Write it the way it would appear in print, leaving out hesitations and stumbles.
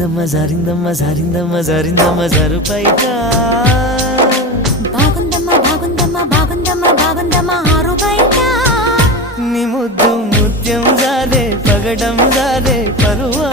జారిందమ్మ జారిందమ్మ జారిందమ్మ జారిందమ్మ జారు పైట బాగుందమ్మ బాగుందమ్మ బాగుందమ్మ బాగుందమ్మ ఆరు బయట నీ ముద్దు ముత్యం జారే పగడం జారే పరువా